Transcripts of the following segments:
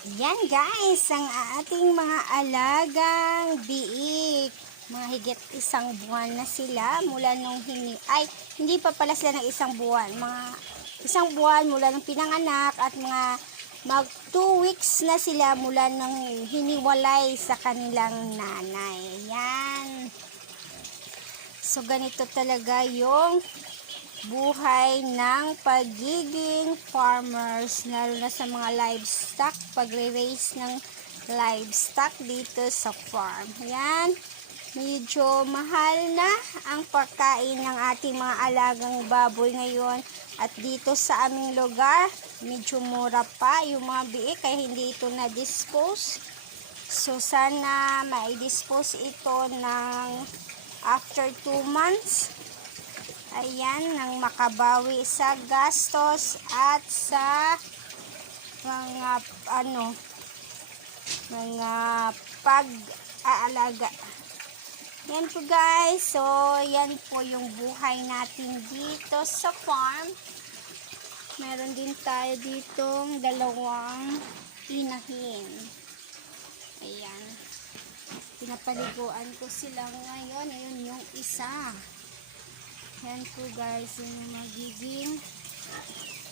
Yan guys, ang ating mga alagang biik. Mga higit isang buwan na sila mula nung hindi pa pala sila ng isang buwan. Mga isang buwan mula nung pinanganak at mga mag 2 weeks na sila mula nung hiniwalay sa kanilang nanay. Yan. So ganito talaga yung buhay ng pagiging farmers, lalo na sa mga livestock, pagre-raise ng livestock dito sa farm. Yan, medyo mahal na ang pagkain ng ating mga alagang baboy ngayon, at dito sa aming lugar medyo mura pa yung mga biik kaya hindi ito na-dispose. So sana mai-dispose ito ng after 2 months. Ayan, nang makabawi sa gastos at sa mga mga pag-aalaga. Yan po guys. So, yan po yung buhay natin dito sa farm. Meron din tayo ditong 2 inahin. Ayan. Pinapaliguan ko sila ngayon. Ayun yung isa. Yan po guys, yung magiging.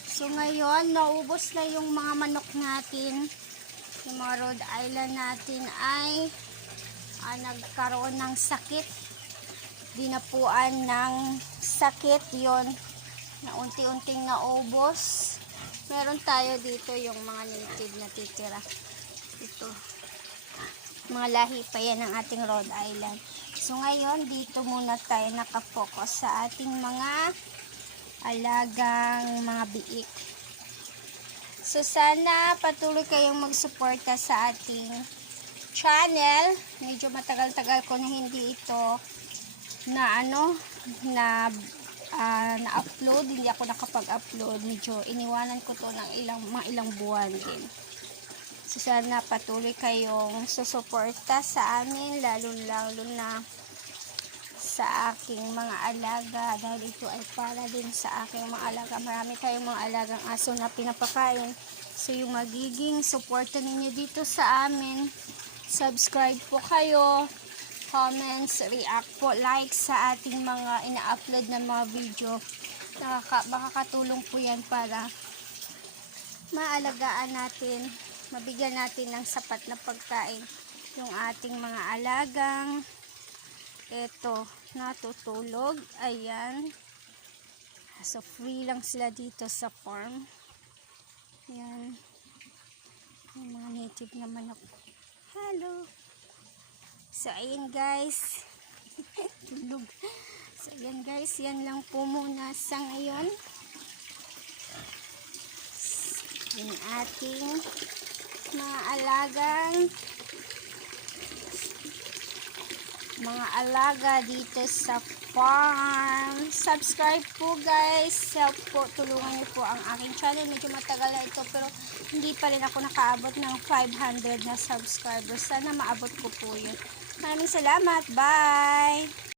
So ngayon, naubos na yung mga manok natin. Yung mga Rhode Island natin ay nagkaroon ng sakit. Dinapuan ng sakit yon na unti-unting naubos. Meron tayo dito yung mga native na titira. Ito. Mga lahi pa yan ng ating Rhode Island. So ngayon, dito muna tayo nakafocus sa ating mga alagang mga biik. So sana patuloy kayong magsuporta sa ating channel. Medyo matagal-tagal ko na hindi ito na-upload. Hindi ako nakapag-upload. Medyo iniwanan ko to ng mga ilang buwan din. So, sana patuloy kayong susuporta sa amin, lalo-lalo na sa aking mga alaga, dahil ito ay para din sa aking mga alaga. Marami kayong mga alagang aso na pinapakain. So, yung magiging suporta ninyo dito sa amin, subscribe po kayo, comments, react po, like sa ating mga ina-upload na mga video. Makakatulong po yan para maalagaan natin, mabigyan natin ng sapat na pagkain yung ating mga alagang eto natutulog. Ayan, so free lang sila dito sa farm. Yan yung mga native na manok. Hello. So ayan guys. Tulog. So ayan guys, yan lang po muna sa ngayon yung ating mga alaga dito sa farm. Subscribe po guys. Help po, tulungan niyo po ang aking channel. Medyo matagal na ito pero hindi pa rin ako nakaabot ng 500 na subscribers. Sana maabot ko po yun. Maraming salamat. Bye!